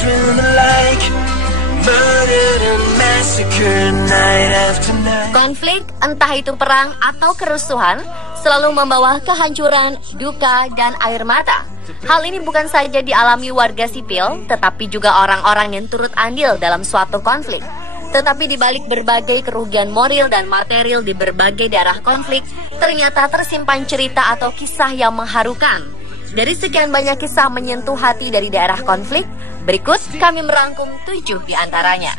children alike, murdered and massacred night after night. Konflik, entah itu perang atau kerusuhan, selalu membawa kehancuran, duka, dan air mata. Hal ini bukan saja dialami warga sipil, tetapi juga orang-orang yang turut andil dalam suatu konflik. Tetapi di balik berbagai kerugian moral dan material di berbagai daerah konflik, ternyata tersimpan cerita atau kisah yang mengharukan. Dari sekian banyak kisah menyentuh hati dari daerah konflik, berikut kami merangkum 7 di antaranya.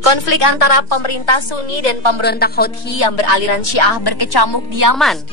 Konflik antara pemerintah Sunni dan pemberontak Houthi yang beraliran Syiah berkecamuk di Yaman.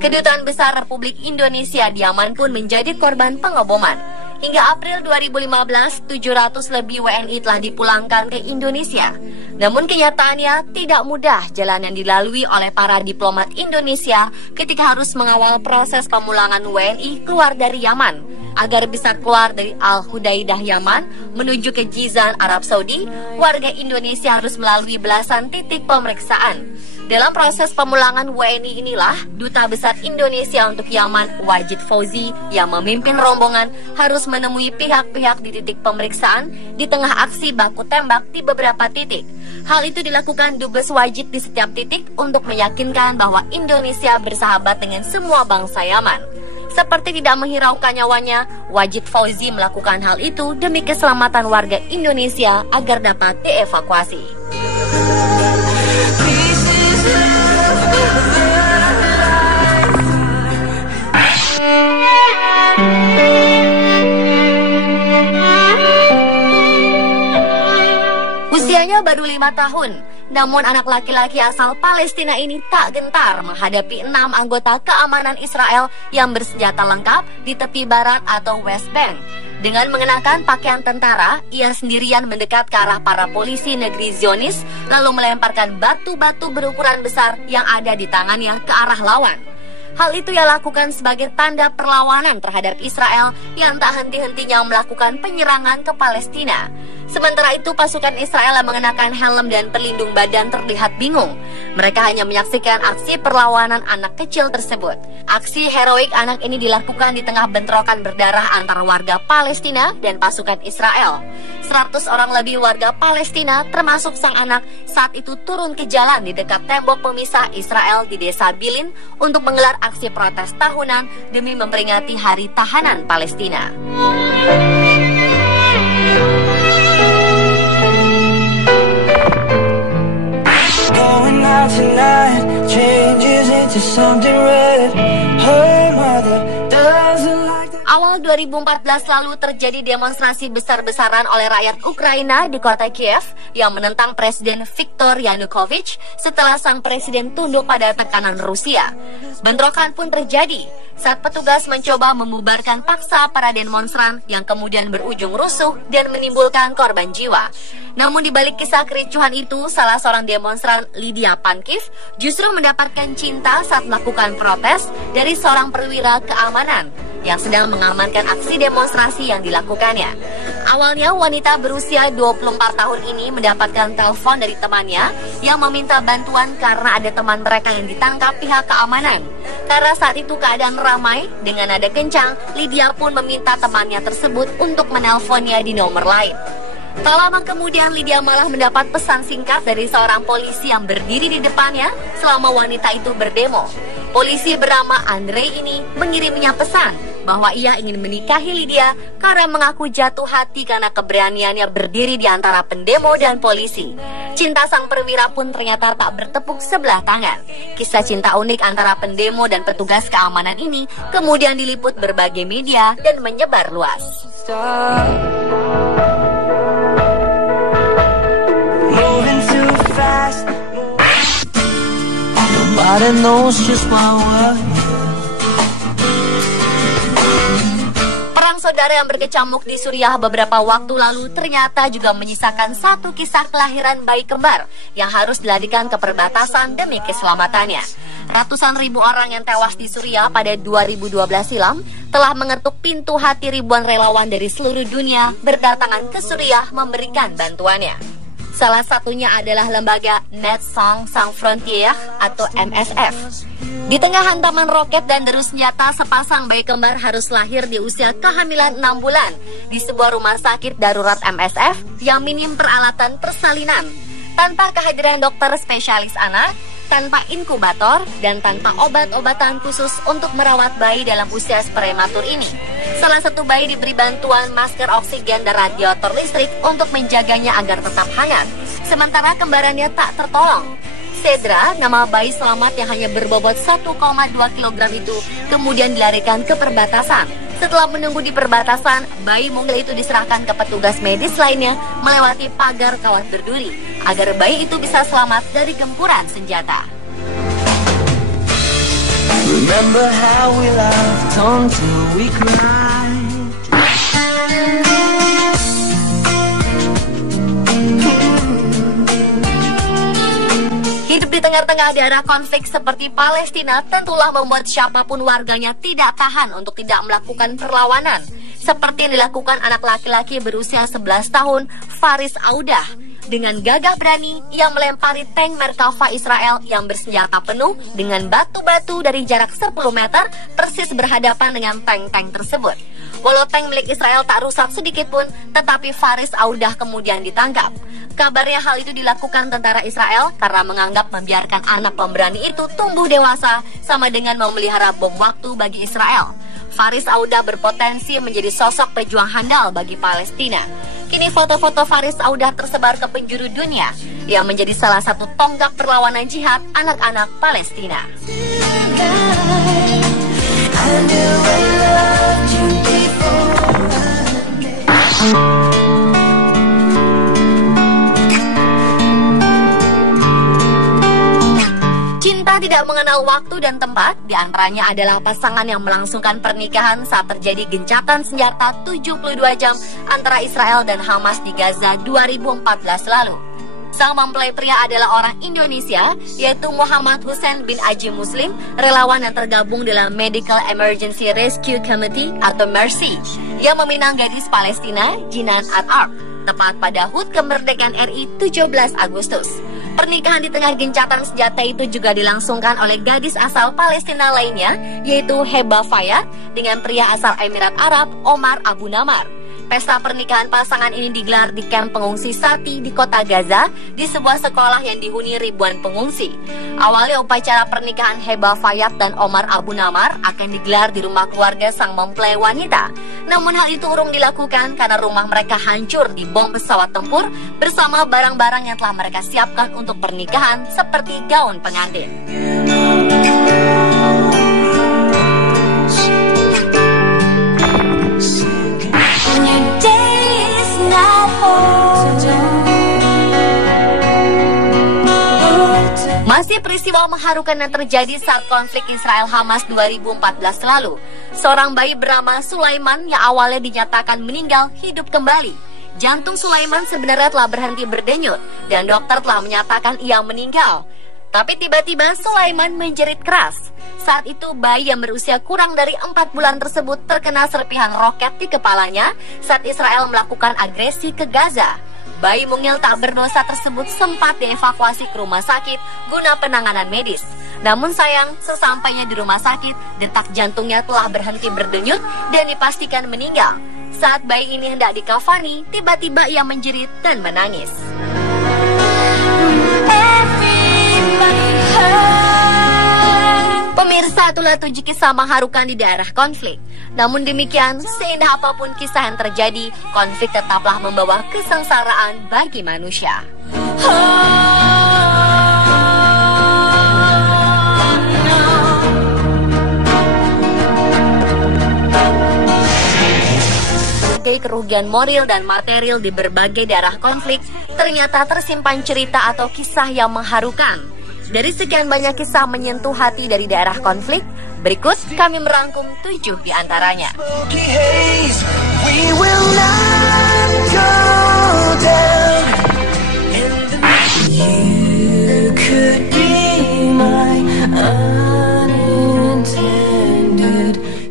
Kedutaan Besar Republik Indonesia di Yaman pun menjadi korban pengeboman. Hingga April 2015, 700 lebih WNI telah dipulangkan ke Indonesia. Namun kenyataannya tidak mudah jalan yang dilalui oleh para diplomat Indonesia ketika harus mengawal proses pemulangan WNI keluar dari Yaman. Agar bisa keluar dari Al-Hudaidah Yaman menuju ke Jizan, Arab Saudi, warga Indonesia harus melalui belasan titik pemeriksaan. Dalam proses pemulangan WNI inilah, Duta Besar Indonesia untuk Yaman, Wajid Fauzi, yang memimpin rombongan harus menemui pihak-pihak di titik pemeriksaan di tengah aksi baku tembak di beberapa titik. Hal itu dilakukan Dubes Wajid di setiap titik untuk meyakinkan bahwa Indonesia bersahabat dengan semua bangsa Yaman. Seperti tidak menghiraukan nyawanya, Wajid Fauzi melakukan hal itu demi keselamatan warga Indonesia agar dapat dievakuasi. Usianya baru 5 tahun, namun anak laki-laki asal Palestina ini tak gentar menghadapi 6 anggota keamanan Israel yang bersenjata lengkap di tepi barat atau West Bank. Dengan mengenakan pakaian tentara, ia sendirian mendekat ke arah para polisi negeri Zionis, lalu melemparkan batu-batu berukuran besar yang ada di tangannya ke arah lawan. Hal itu ia lakukan sebagai tanda perlawanan terhadap Israel yang tak henti-hentinya melakukan penyerangan ke Palestina. Sementara itu, pasukan Israel yang mengenakan helm dan pelindung badan terlihat bingung. Mereka hanya menyaksikan aksi perlawanan anak kecil tersebut. Aksi heroik anak ini dilakukan di tengah bentrokan berdarah antara warga Palestina dan pasukan Israel. 100 orang lebih warga Palestina, termasuk sang anak, saat itu turun ke jalan di dekat tembok pemisah Israel di desa Bilin untuk menggelar aksi protes tahunan demi memperingati Hari Tahanan Palestina. Awal 2014 lalu terjadi demonstrasi besar-besaran oleh rakyat Ukraina di kota Kiev yang menentang Presiden Viktor Yanukovych setelah sang presiden tunduk pada tekanan Rusia. Bentrokan pun terjadi saat petugas mencoba membubarkan paksa para demonstran yang kemudian berujung rusuh dan menimbulkan korban jiwa. Namun di balik kisah kericuhan itu, salah seorang demonstran, Lydia Pankiv, justru mendapatkan cinta saat melakukan protes dari seorang perwira keamanan yang sedang mengamankan aksi demonstrasi yang dilakukannya. Awalnya wanita berusia 24 tahun ini mendapatkan telepon dari temannya yang meminta bantuan karena ada teman mereka yang ditangkap pihak keamanan. Karena saat itu keadaan ramai, dengan nada kencang, Lydia pun meminta temannya tersebut untuk menelponnya di nomor lain. Tak lama kemudian Lydia malah mendapat pesan singkat dari seorang polisi yang berdiri di depannya selama wanita itu berdemo. Polisi bernama Andrei ini mengirimnya pesan bahwa ia ingin menikahi Lydia karena mengaku jatuh hati karena keberaniannya berdiri di antara pendemo dan polisi. Cinta sang perwira pun ternyata tak bertepuk sebelah tangan. Kisah cinta unik antara pendemo dan petugas keamanan ini kemudian diliput berbagai media dan menyebar luas. Perang saudara yang berkecamuk di Suriah beberapa waktu lalu ternyata juga menyisakan satu kisah kelahiran bayi kembar yang harus dilarikan ke perbatasan demi keselamatannya. Ratusan ribu orang yang tewas di Suriah pada 2012 silam telah mengetuk pintu hati ribuan relawan dari seluruh dunia berdatangan ke Suriah memberikan bantuannya. Salah satunya adalah lembaga Médecins Sans Frontières atau MSF. Di tengah hantaman roket dan deru senjata, sepasang bayi kembar harus lahir di usia kehamilan 6 bulan di sebuah rumah sakit darurat MSF yang minim peralatan persalinan, tanpa kehadiran dokter spesialis anak, tanpa inkubator, dan tanpa obat-obatan khusus untuk merawat bayi dalam usia prematur ini. Salah satu bayi diberi bantuan masker oksigen dan radiator listrik untuk menjaganya agar tetap hangat, sementara kembarannya tak tertolong. Cedra, nama bayi selamat yang hanya berbobot 1,2 kg itu, kemudian dilarikan ke perbatasan. Setelah menunggu di perbatasan, bayi mungil itu diserahkan ke petugas medis lainnya melewati pagar kawat berduri, agar bayi itu bisa selamat dari gempuran senjata. Remember how we laughed until we cried. Hidup di tengah-tengah daerah konflik seperti Palestina tentulah membuat siapapun warganya tidak tahan untuk tidak melakukan perlawanan, seperti yang dilakukan anak laki-laki berusia 11 tahun, Faris Audah. Dengan gagah berani, ia melempari tank Merkava Israel yang bersenjata penuh dengan batu-batu dari jarak 10 meter persis berhadapan dengan tank-tank tersebut. Walau tank milik Israel tak rusak sedikit pun, tetapi Faris Audah kemudian ditangkap. Kabarnya hal itu dilakukan tentara Israel karena menganggap membiarkan anak pemberani itu tumbuh dewasa sama dengan memelihara bom waktu bagi Israel. Faris Audah berpotensi menjadi sosok pejuang handal bagi Palestina. Kini foto-foto Faris Audah tersebar ke penjuru dunia yang menjadi salah satu tonggak perlawanan jihad anak-anak Palestina. Cinta tidak mengenal waktu dan tempat, diantaranya adalah pasangan yang melangsungkan pernikahan saat terjadi gencatan senjata 72 jam antara Israel dan Hamas di Gaza 2014 lalu. Sang mempelai pria adalah orang Indonesia, yaitu Muhammad Hussein bin Aji Muslim, relawan yang tergabung dalam Medical Emergency Rescue Committee atau MERCY, yang meminang gadis Palestina, Jinan At-Arb, tepat pada HUT kemerdekaan RI 17 Agustus. Pernikahan di tengah gencatan senjata itu juga dilangsungkan oleh gadis asal Palestina lainnya, yaitu Heba Fayad, dengan pria asal Emirat Arab, Omar Abu Namar. Pesta pernikahan pasangan ini digelar di kamp pengungsi Sati di kota Gaza, di sebuah sekolah yang dihuni ribuan pengungsi. Awalnya upacara pernikahan Heba Fayad dan Omar Abu Namar akan digelar di rumah keluarga sang mempelai wanita. Namun hal itu urung dilakukan karena rumah mereka hancur di bom pesawat tempur bersama barang-barang yang telah mereka siapkan untuk pernikahan seperti gaun pengantin. Masih peristiwa mengharukan yang terjadi saat konflik Israel-Hamas 2014 lalu. Seorang bayi bernama Sulaiman yang awalnya dinyatakan meninggal hidup kembali. Jantung Sulaiman sebenarnya telah berhenti berdenyut dan dokter telah menyatakan ia meninggal. Tapi tiba-tiba Sulaiman menjerit keras. Saat itu bayi yang berusia kurang dari 4 bulan tersebut terkena serpihan roket di kepalanya saat Israel melakukan agresi ke Gaza. Bayi mungil tak berdosa tersebut sempat dievakuasi ke rumah sakit guna penanganan medis. Namun sayang, sesampainya di rumah sakit, detak jantungnya telah berhenti berdenyut dan dipastikan meninggal. Saat bayi ini hendak dikafani, tiba-tiba ia menjerit dan menangis. Pemirsa, itulah 7 kisah mengharukan di daerah konflik. Namun demikian, seindah apapun kisah yang terjadi, konflik tetaplah membawa kesengsaraan bagi manusia. Kerugian moral dan material di berbagai daerah konflik, ternyata tersimpan cerita atau kisah yang mengharukan. Dari sekian banyak kisah menyentuh hati dari daerah konflik, berikut kami merangkum 7 di antaranya.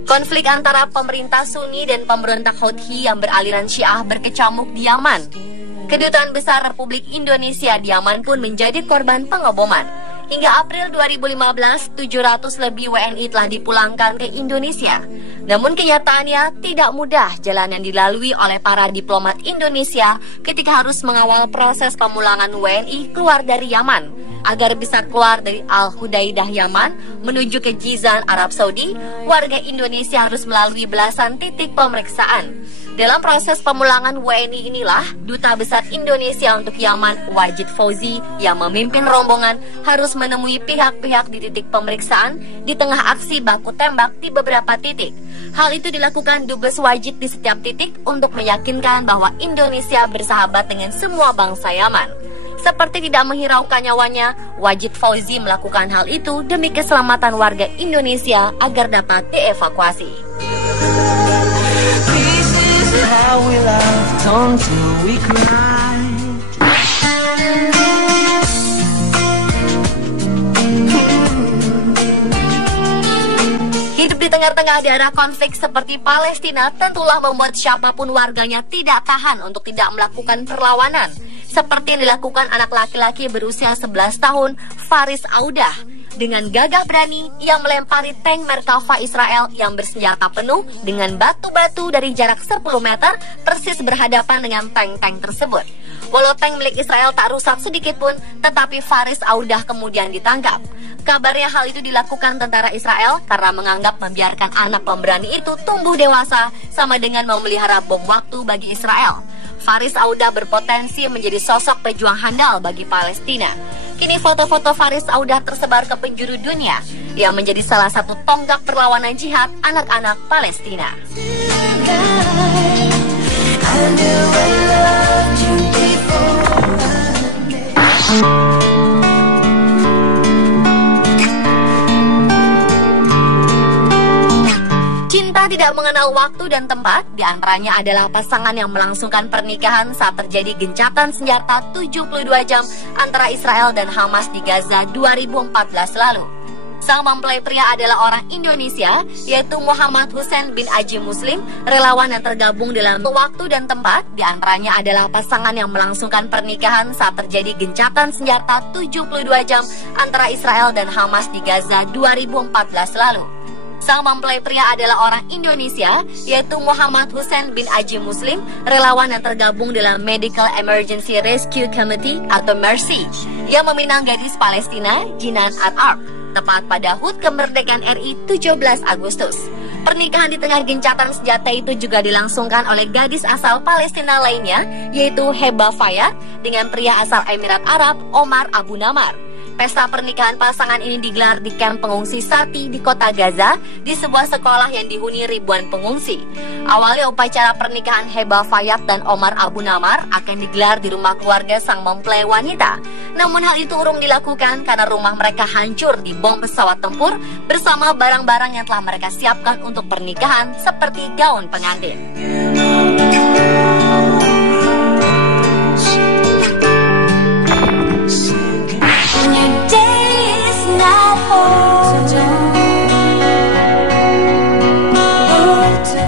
Konflik antara pemerintah Sunni dan pemberontak Houthi yang beraliran Syiah berkecamuk di Yaman. Kedutaan Besar Republik Indonesia di Yaman pun menjadi korban pengeboman. Hingga April 2015, 700 lebih WNI telah dipulangkan ke Indonesia. Namun kenyataannya tidak mudah jalan yang dilalui oleh para diplomat Indonesia ketika harus mengawal proses pemulangan WNI keluar dari Yaman. Agar bisa keluar dari Al-Hudaidah Yaman menuju ke Jizan, Arab Saudi, warga Indonesia harus melalui belasan titik pemeriksaan. Dalam proses pemulangan WNI inilah, Duta Besar Indonesia untuk Yaman, Wajid Fauzi, yang memimpin rombongan harus menemui pihak-pihak di titik pemeriksaan di tengah aksi baku tembak di beberapa titik. Hal itu dilakukan Dubes Wajid di setiap titik untuk meyakinkan bahwa Indonesia bersahabat dengan semua bangsa Yaman. Seperti tidak menghiraukan nyawanya, Wajid Fauzi melakukan hal itu demi keselamatan warga Indonesia agar dapat dievakuasi. Hidup di tengah-tengah daerah konflik seperti Palestina tentulah membuat siapapun warganya tidak tahan untuk tidak melakukan perlawanan. Seperti yang dilakukan anak laki-laki berusia 11 tahun, Faris Audah. Dengan gagah berani, ia melempari tank Merkava Israel yang bersenjata penuh dengan batu-batu dari jarak 10 meter persis berhadapan dengan tank-tank tersebut. Walau tank milik Israel tak rusak sedikit pun, tetapi Faris Audah kemudian ditangkap. Kabarnya hal itu dilakukan tentara Israel karena menganggap membiarkan anak pemberani itu tumbuh dewasa sama dengan memelihara bom waktu bagi Israel. Faris Audah berpotensi menjadi sosok pejuang handal bagi Palestina. Kini foto-foto Faris Audah tersebar ke penjuru dunia, yang menjadi salah satu tonggak perlawanan jihad anak-anak Palestina. Cinta tidak mengenal waktu dan tempat, diantaranya adalah pasangan yang melangsungkan pernikahan saat terjadi gencatan senjata 72 jam antara Israel dan Hamas di Gaza 2014 lalu. Sang mempelai pria adalah orang Indonesia, yaitu Muhammad Hussein bin Aji Muslim, relawan yang tergabung dalam waktu dan tempat, diantaranya adalah pasangan yang melangsungkan pernikahan saat terjadi gencatan senjata 72 jam antara Israel dan Hamas di Gaza 2014 lalu. Sang mempelai pria adalah orang Indonesia, yaitu Muhammad Hussein bin Aji Muslim, relawan yang tergabung dalam Medical Emergency Rescue Committee atau MERCY, yang meminang gadis Palestina, Jinan At-Arb, tepat pada HUT kemerdekaan RI 17 Agustus. Pernikahan di tengah gencatan senjata itu juga dilangsungkan oleh gadis asal Palestina lainnya, yaitu Heba Fayad, dengan pria asal Emirat Arab, Omar Abu Namar. Pesta pernikahan pasangan ini digelar di kamp pengungsi Sati di kota Gaza, di sebuah sekolah yang dihuni ribuan pengungsi. Awalnya upacara pernikahan Heba Fayad dan Omar Abu Namar akan digelar di rumah keluarga sang mempelai wanita. Namun hal itu urung dilakukan karena rumah mereka hancur dibom pesawat tempur bersama barang-barang yang telah mereka siapkan untuk pernikahan seperti gaun pengantin.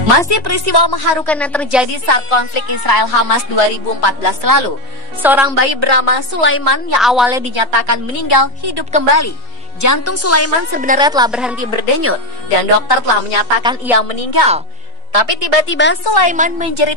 Masih peristiwa mengharukan yang terjadi saat konflik Israel-Hamas 2014 lalu. Seorang bayi bernama Sulaiman yang awalnya dinyatakan meninggal hidup kembali. Jantung Sulaiman sebenarnya telah berhenti berdenyut dan dokter telah menyatakan ia meninggal. Tapi tiba-tiba Sulaiman menjerit